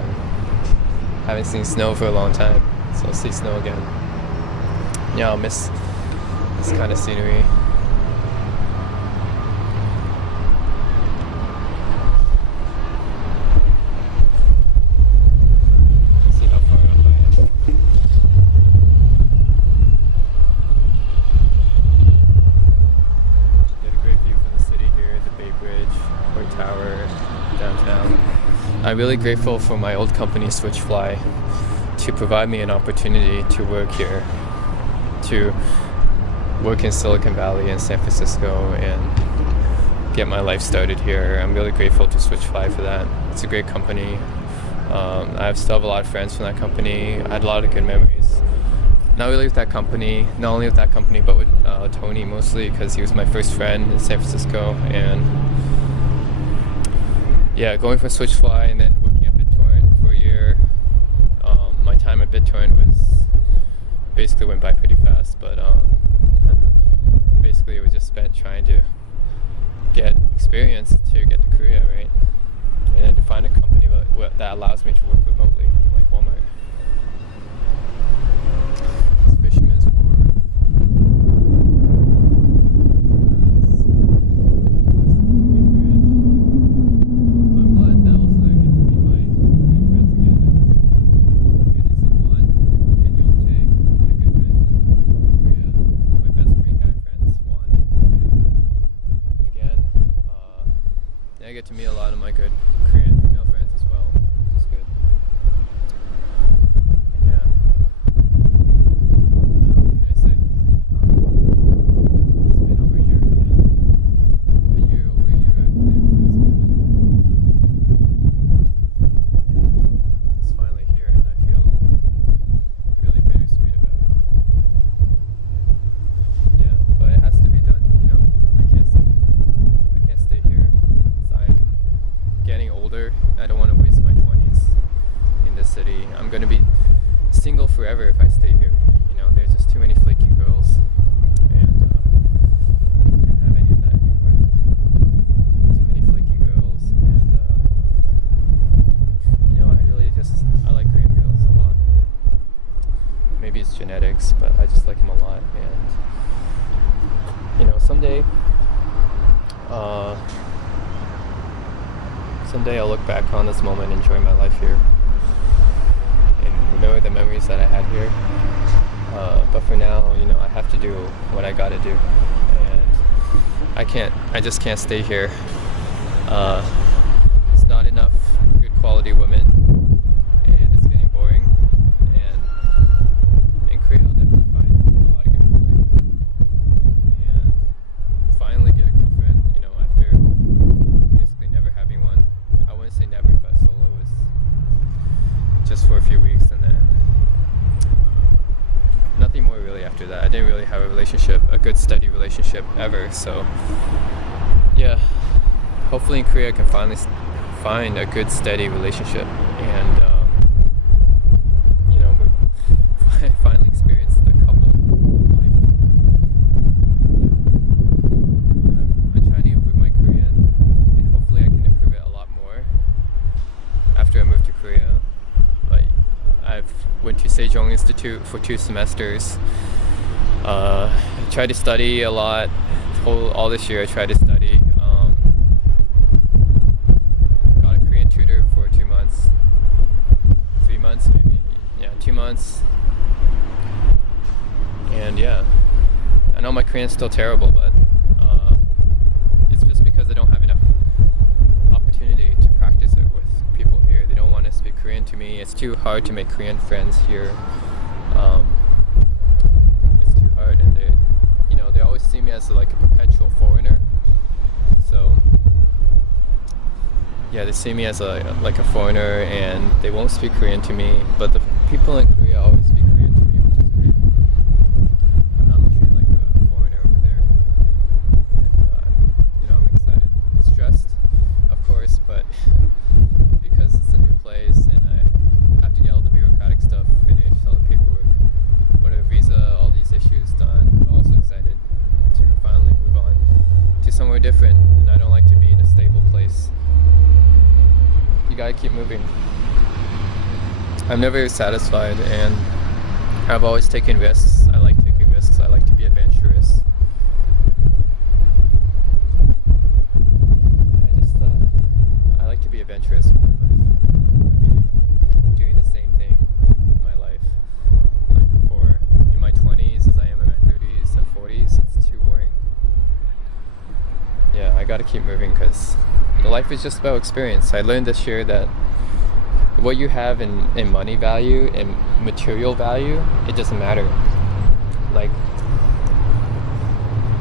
I haven't seen snow for a long time, so I'll see snow again. Yeah, I'll miss this kind of scenery. See how far up I am. Get a great view from the city here, the Bay Bridge, Port Tower, downtown. I'm really grateful for my old company, Switchfly, to provide me an opportunity to work here, to work in Silicon Valley and San Francisco and get my life started here. I'm really grateful to Switchfly for that. It's a great company. I still have a lot of friends from that company. I had a lot of good memories. Not only with that company, but with Tony mostly, because he was my first friend in San Francisco. And yeah, going from Switchfly and then working at BitTorrent for a year. My time at BitTorrent basically went by pretty fast, but basically it was just spent trying to get experience to get to Korea, right? And then to find a company that allows me to work remotely, like Walmart. It's Fisherman's Wharf. I'm glad that also I get to meet my Korean friends again. I get to see Juan and Youngjae, my good friends in Korea, my best Korean guy friends, Juan and Youngjae. Again, I get to meet a lot of my good Korean female friends as well, which is good. And yeah, what can I say? It's been over a year, and over a year I've planned for this moment. And it's finally here, and I feel really bittersweet about it. Yeah, but it has to be done, you know. I can't stay here. I'm getting older. I don't want to waste my 20s in this city. I'm going to be single forever if I stay here. You know, there's just too many flaky girls, and I can't have any of that anymore. Too many flaky girls, and you know, I like Korean girls a lot. Maybe it's genetics, but I just like them a lot. And you know, someday I'll look back on this moment and enjoy my life here and remember the memories that I had here. But for now, you know, I have to do what I gotta do. And I just can't stay here. It's not enough good quality women, and it's getting boring. And in Korea, I'll definitely find a lot of good quality women. And finally get a girlfriend, you know, after basically never having one. I wouldn't say never, but solo was just for a few weeks, and then nothing more really after that. I didn't really have a good steady relationship ever, so yeah, hopefully in Korea I can finally find a good steady relationship and you know, finally experience the couple life. I'm trying to improve my Korean, and hopefully I can improve it a lot more after I move to Korea. Like, I've went to Sejong Institute for 2 semesters. Tried to study a lot. All this year I tried to study. Got a Korean tutor for 2 months. 3 months maybe. Yeah, 2 months. And yeah, I know my Korean's still terrible, but it's just because I don't have enough opportunity to practice it with people here. They don't want to speak Korean to me. It's too hard to make Korean friends here. It's too hard, and they always see me as like a perpetual foreigner. So yeah, they see me as like a foreigner, and they won't speak Korean to me. But the people in Korea always speak Korean to me, which is great. I'm not treated like a foreigner over there, and you know, I'm excited, stressed, of course, but because it's a new place and I have to get all the bureaucratic stuff finished, all the paperwork, whatever, visa, all these issues done. But also excited to finally move on to somewhere different, and I don't like to be in a stable place. You gotta keep moving. I'm never satisfied, and I've always taken risks. I like taking risks. I like to be adventurous. I like to be adventurous with my life. Be doing the same thing with my life. Like in my 20s as I am in my 30s and 40s, it's too boring. Yeah, I gotta keep moving because life is just about experience. I learned this year that what you have in money value and material value, it doesn't matter. Like,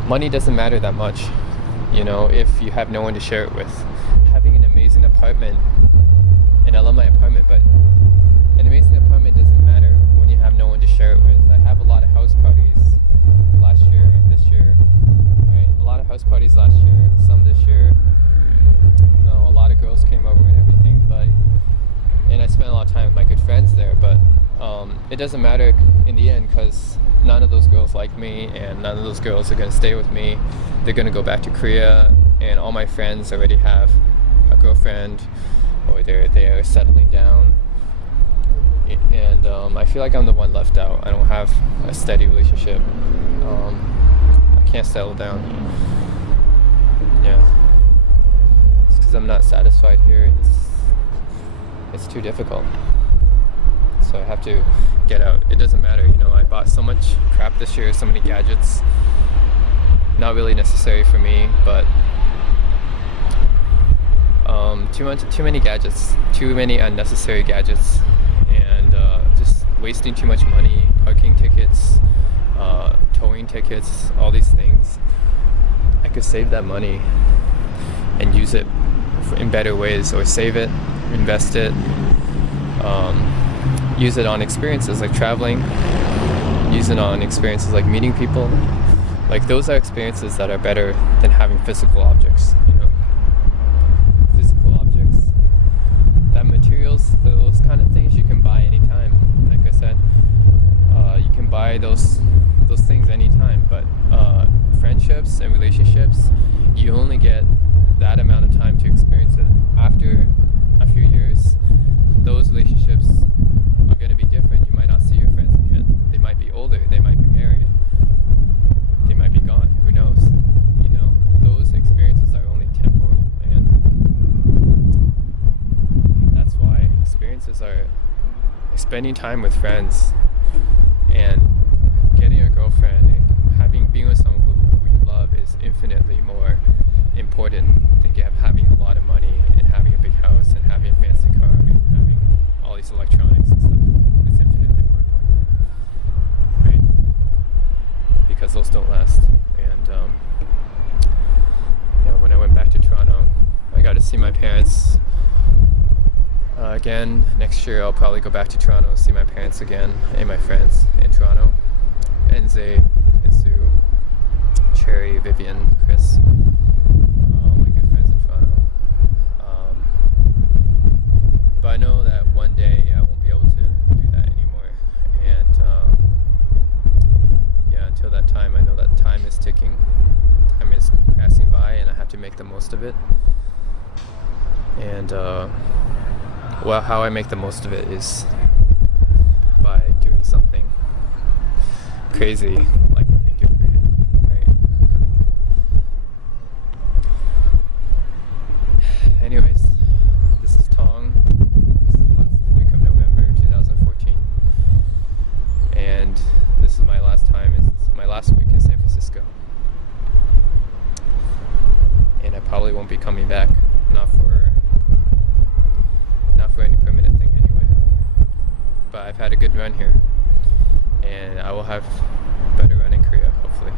money doesn't matter that much, you know, if you have no one to share it with. Having an amazing apartment, and I love my apartment, but an amazing apartment doesn't matter when you have no one to share it with. I have a lot of house parties last year and this year, right? A lot of house parties last year, some this year. No, a lot of girls came over and everything, and I spent a lot of time with my good friends there, but it doesn't matter in the end because none of those girls like me, and none of those girls are going to stay with me. They're going to go back to Korea, and all my friends already have a girlfriend, or they're settling down, and I feel like I'm the one left out. I don't have a steady relationship. I can't settle down. Yeah. Because I'm not satisfied here. It's too difficult, so I have to get out. It doesn't matter, you know, I bought so much crap this year, so many gadgets, not really necessary for me, but too many gadgets, too many unnecessary gadgets, and just wasting too much money, parking tickets, towing tickets, all these things. I could save that money and use it in better ways, or save it, invest it, use it on experiences like traveling, use it on experiences like meeting people. Like, those are experiences that are better than having physical objects, you know? Physical objects. That materials, those kind of things you can buy anytime. Like I said, you can buy those things anytime, but friendships and relationships, you only get that amount of time to experience it. After a few years, those relationships are going to be different. You might not see your friends again. They might be older, they might be married, they might be gone, who knows? You know, those experiences are only temporal, and that's why experiences are spending time with friends and getting a girlfriend and being with someone who you love is infinitely infinitely more important than having a lot of money and having a big house and having a fancy car and having all these electronics and stuff. It's infinitely more important, right? Because those don't last. And when I went back to Toronto, I got to see my parents again. Next year I'll probably go back to Toronto and see my parents again and my friends in Toronto. And Zay and Sue, Cherry, Vivian, Chris, all my good friends in Toronto. But I know that one day I won't be able to do that anymore. And until that time, I know that time is ticking. Time is passing by and I have to make the most of it. And how I make the most of it is by doing something crazy like moving to Korea, right? Anyways, this is Tong. This is the last week of November 2014, and this is my last time. It's my last week in San Francisco, and I probably won't be coming back. Not for any permanent thing anyway. But I've had a good run here, and I will have a better run in Korea, hopefully.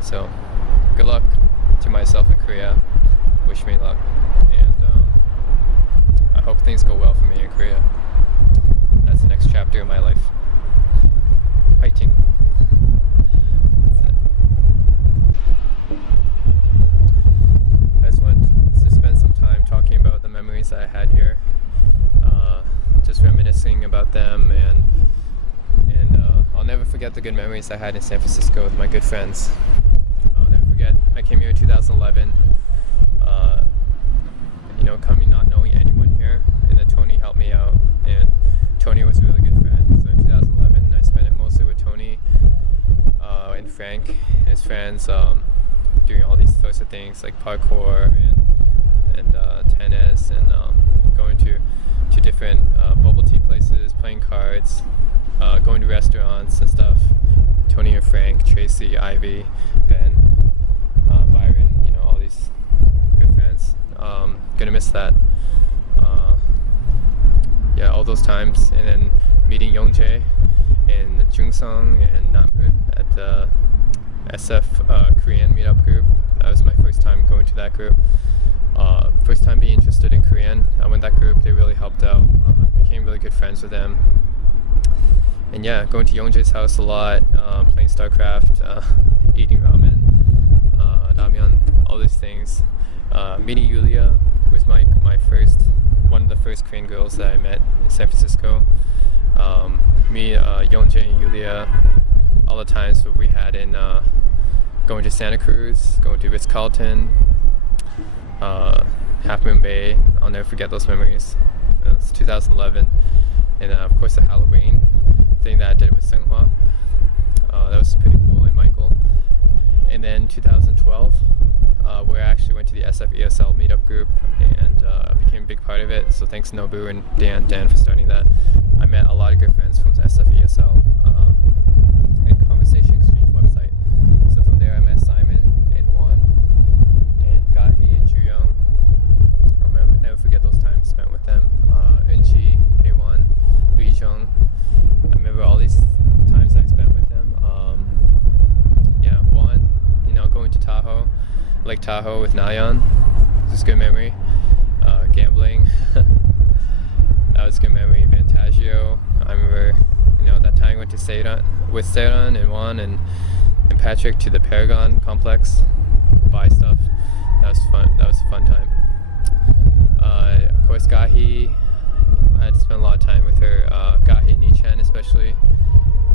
So, good luck to myself in Korea. Wish me luck, and I hope things go well for me in Korea. That's the next chapter of my life. Fighting. That's it. I just want to spend some time talking about the memories that I had here. Just reminiscing about them, and I'll never forget the good memories I had in San Francisco with my good friends. I'll never forget, I came here in 2011, coming not knowing anyone here, and then Tony helped me out, and Tony was a really good friend. So in 2011, I spent it mostly with Tony and Frank and his friends, doing all these sorts of things like parkour and tennis, and going to different bubble tea places, playing cards, going to restaurants and stuff. Tony and Frank, Tracy, Ivy, Ben, Byron, all these good friends. Gonna miss that. All those times, and then meeting Youngjae and Jungsung and Namhoon at the SF Korean meetup group. That was my first time going to that group. First time being interested in Korean. I went that group, they really helped out. Became really good friends with them. And going to Youngjae's house a lot, playing StarCraft, eating ramen, ramyeon, all these things. Meeting Yulia, who was one of the first Korean girls that I met in San Francisco. Youngjae and Yulia, all the times that we had in going to Santa Cruz, going to Ritz-Carlton, Half Moon Bay. I'll never forget those memories. It's 2011, and of course the Halloween thing that I did with Seunghwa. That was pretty cool, and Michael. And then 2012, where I actually went to the SF ESL meetup group and became a big part of it. So thanks Nobu and Dan for starting that. I met a lot of good friends from SF ESL and Conversation Exchange website. So from there I met Simon and Juan and Gahi and Juyoung. I'll never forget those times spent with them. Eunji, Haewon, Lee-jung. I remember all these times I spent with them. Juan, going to Tahoe, Lake Tahoe with Nayeon. This is a good memory. Gambling. That was a good memory. Vantaggio. I remember, that time I went to Seiran with Seiran and Juan and Patrick to the Paragon complex, buy stuff. That was fun. That was a fun time. Of course, Gahi. I had to spend a lot of time with her. Gahi and Nichan especially.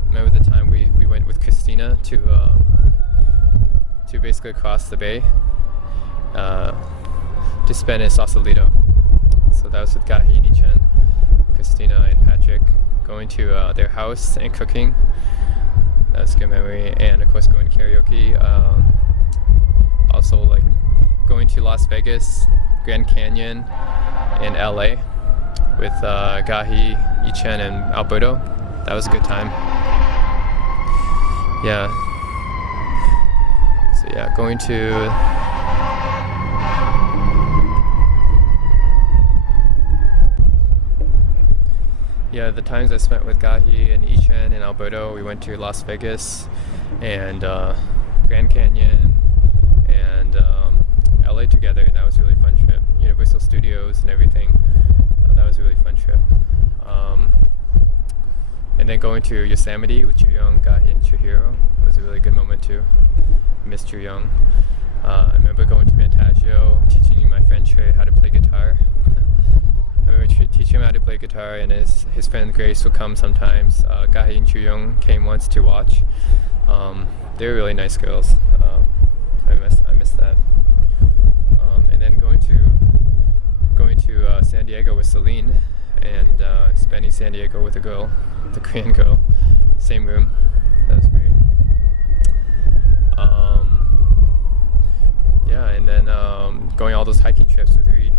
Remember the time we went with Christina to basically cross the bay to spend in Sausalito. So that was with Gahi, Nichan, Christina, and Patrick, going to their house and cooking. That's a good memory. And of course going to karaoke. Also going to Las Vegas, Grand Canyon, and LA with Gahi, Ichan, and Alberto. That was a good time. So yeah, going to the times I spent with Gahi and Ishan and Alberto, we went to Las Vegas and Grand Canyon and LA together, and that was a really fun trip. Universal Studios and everything. That was a really fun trip. And then going to Yosemite with Chuyoung, Gahi, and Chihiro was a really good moment too. I miss Chuyoung. I remember going to Fantasio, teaching my friend Trey how to play guitar. I remember teaching him how to play guitar, and his friend Grace would come sometimes. Gahi and Chuyoung came once to watch. They were really nice girls. I miss that. And then going to San Diego with Celine, and spending San Diego with a girl, the Korean girl, same room. That was great. And then going all those hiking trips with Rui.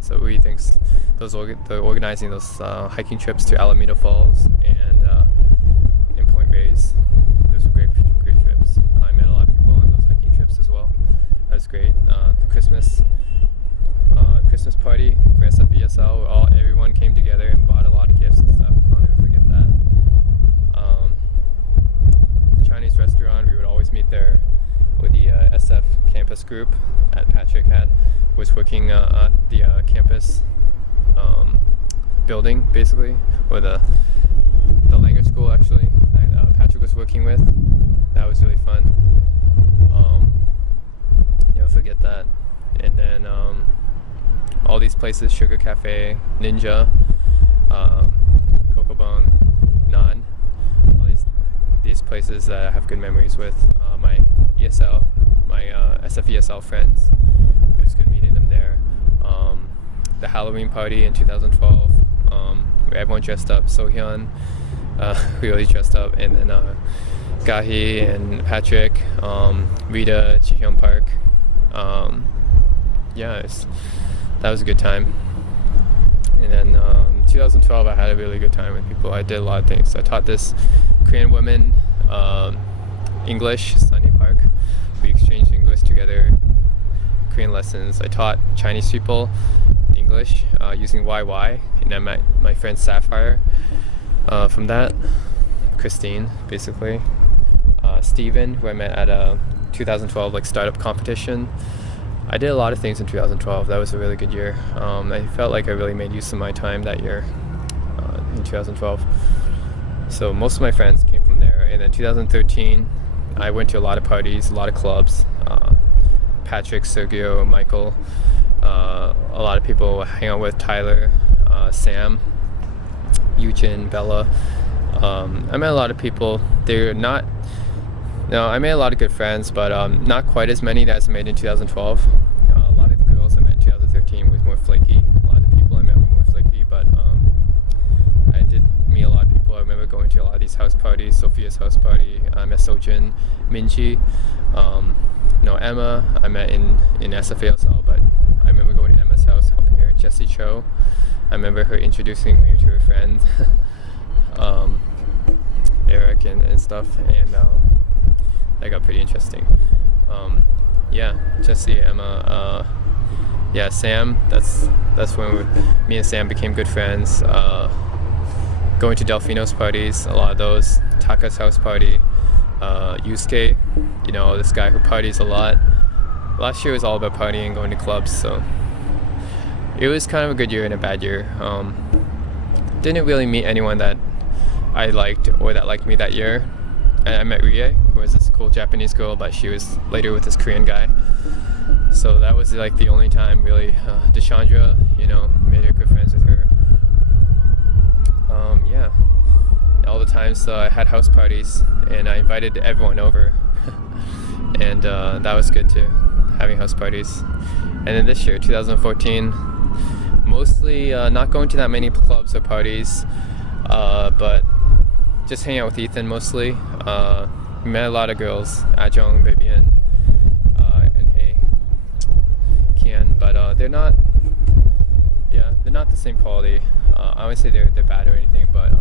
So Rui thinks they're organizing those hiking trips to Alameda Falls and in Point Reyes. Those were great trips. I met a lot of people on those hiking trips as well. That was great. The Christmas party for SFESL, everyone came together and bought a lot of gifts and stuff. I'll never forget that. The Chinese restaurant, we would always meet there with the SF campus group that Patrick was working at the campus building, basically, or the language school actually that Patrick was working with. That was really fun. Never forget that. And then all these places, Sugar Cafe, Ninja, Kokobong, Nan, all these places that I have good memories with. My ESL, my SFESL friends, it was good meeting them there. The Halloween party in 2012, where everyone dressed up. Sohyun, we always dressed up, and then Gahi and Patrick, Rita, Jihyun Park. That was a good time. And then 2012, I had a really good time with people. I did a lot of things. I taught this Korean woman English, Sunny Park. We exchanged English together, Korean lessons. I taught Chinese people English using YY, and I met my friend Sapphire from that. Christine, basically. Steven, who I met at a 2012 startup competition. I did a lot of things in 2012. That was a really good year. I felt like I really made use of my time that year in 2012. So most of my friends came from there. And then 2013, I went to a lot of parties, a lot of clubs. Patrick, Sergio, Michael, a lot of people hang out with, Tyler, Sam, Yujin, Bella. I met a lot of people. I made a lot of good friends, but not quite as many as I made in 2012. A lot of the girls I met in 2013 was more flaky. A lot of the people I met were more flaky, but I did meet a lot of people. I remember going to a lot of these house parties, Sophia's house party. I met Sojin, Minji, Emma. I met in SFASL, but I remember going to Emma's house, helping her, Jessie Cho. I remember her introducing me to her friend, Eric and stuff, and that got pretty interesting. Jessie, Emma, Sam. That's when me and Sam became good friends. Going to Delfino's parties, a lot of those. Taka's house party. Yusuke, this guy who parties a lot. Last year was all about partying, going to clubs, so it was kind of a good year and a bad year. Didn't really meet anyone that I liked or that liked me that year. I met Rie, who was this cool Japanese girl, but she was later with this Korean guy. So that was the only time really. Deshandra, made her good friends with her. All the times I had house parties and I invited everyone over. And that was good too, having house parties. And then this year, 2014, mostly not going to that many clubs or parties, but just hanging out with Ethan mostly. We met a lot of girls, Ajong, Vivian, and Hey, Kian, but they're not the same quality. I wouldn't say they're bad or anything, but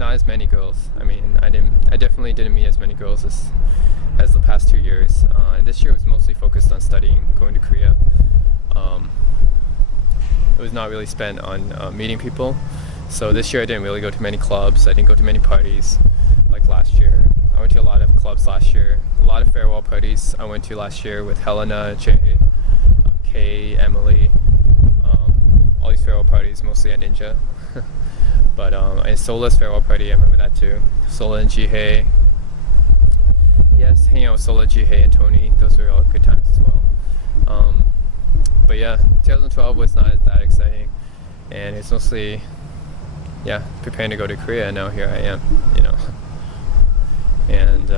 not as many girls. I mean, I definitely didn't meet as many girls as the past 2 years. And this year was mostly focused on studying, going to Korea. It was not really spent on meeting people. So this year I didn't really go to many clubs. I didn't go to many parties like last year. I went to a lot of clubs last year. A lot of farewell parties I went to last year with Helena, Jay, Kay, Emily. All these farewell parties, mostly at Ninja. But and Sola's farewell party, I remember that too. Sola and Jihei. Yes, hanging out with Sola, Jihei, and Tony. Those were all good times as well. But yeah, 2012 was not that exciting, and it's mostly, yeah, preparing to go to Korea. And now here I am, you know. And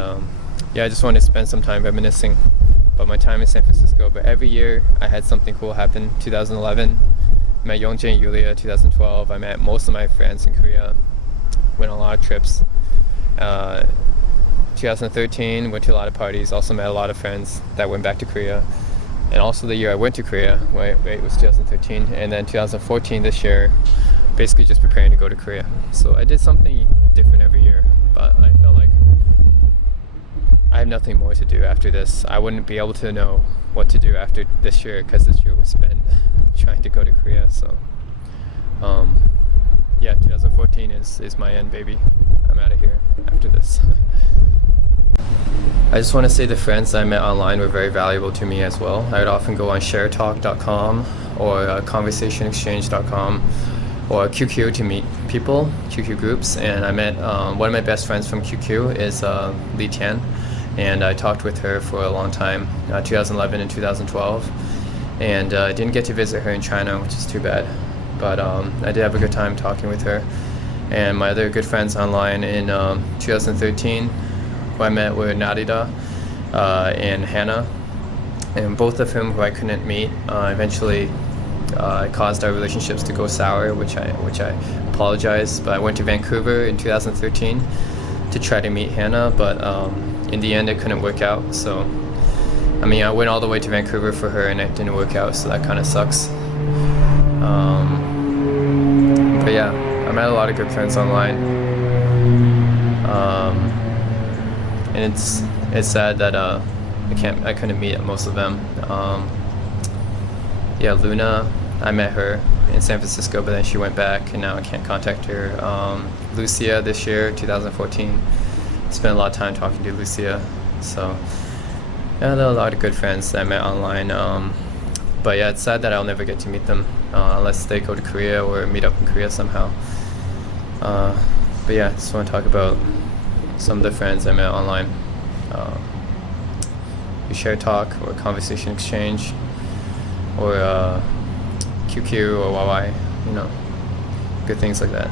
yeah, I just wanted to spend some time reminiscing about my time in San Francisco. But every year I had something cool happen. 2011. I met Youngjae and Yulia. 2012, I met most of my friends in Korea. Went on a lot of trips. 2013, went to a lot of parties. Also met a lot of friends that went back to Korea. And also the year I went to Korea, right, it was 2013. And then 2014, this year, basically just preparing to go to Korea. So I did something different every year, but I felt like I have nothing more to do after this. I wouldn't be able to know what to do after this year, because this year was spent trying to go to Korea. So yeah, 2014 is my end, baby. I'm out of here after this. I just want to say the friends I met online were very valuable to me as well. I would often go on sharetalk.com or conversationexchange.com or QQ to meet people, QQ groups, and I met one of my best friends from QQ is Li Tian, and I talked with her for a long time, 2011 and 2012, and I didn't get to visit her in China, which is too bad, but I did have a good time talking with her. And my other good friends online in 2013 who I met were Narita and Hannah, and both of whom who I couldn't meet eventually caused our relationships to go sour, which I apologize. But I went to Vancouver in 2013 to try to meet Hannah, but in the end it couldn't work out. So I mean, I went all the way to Vancouver for her and it didn't work out, so that kind of sucks. But yeah, I met a lot of good friends online. And it's sad that I couldn't meet most of them. Yeah, Luna, I met her in San Francisco, but then she went back, and now I can't contact her. Lucia this year, 2014, spent a lot of time talking to Lucia. So yeah, there are a lot of good friends that I met online. But yeah, it's sad that I'll never get to meet them unless they go to Korea or meet up in Korea somehow. But yeah, I just want to talk about some of the friends I met online. We share talk or conversation exchange or QQ or YY, you know, good things like that.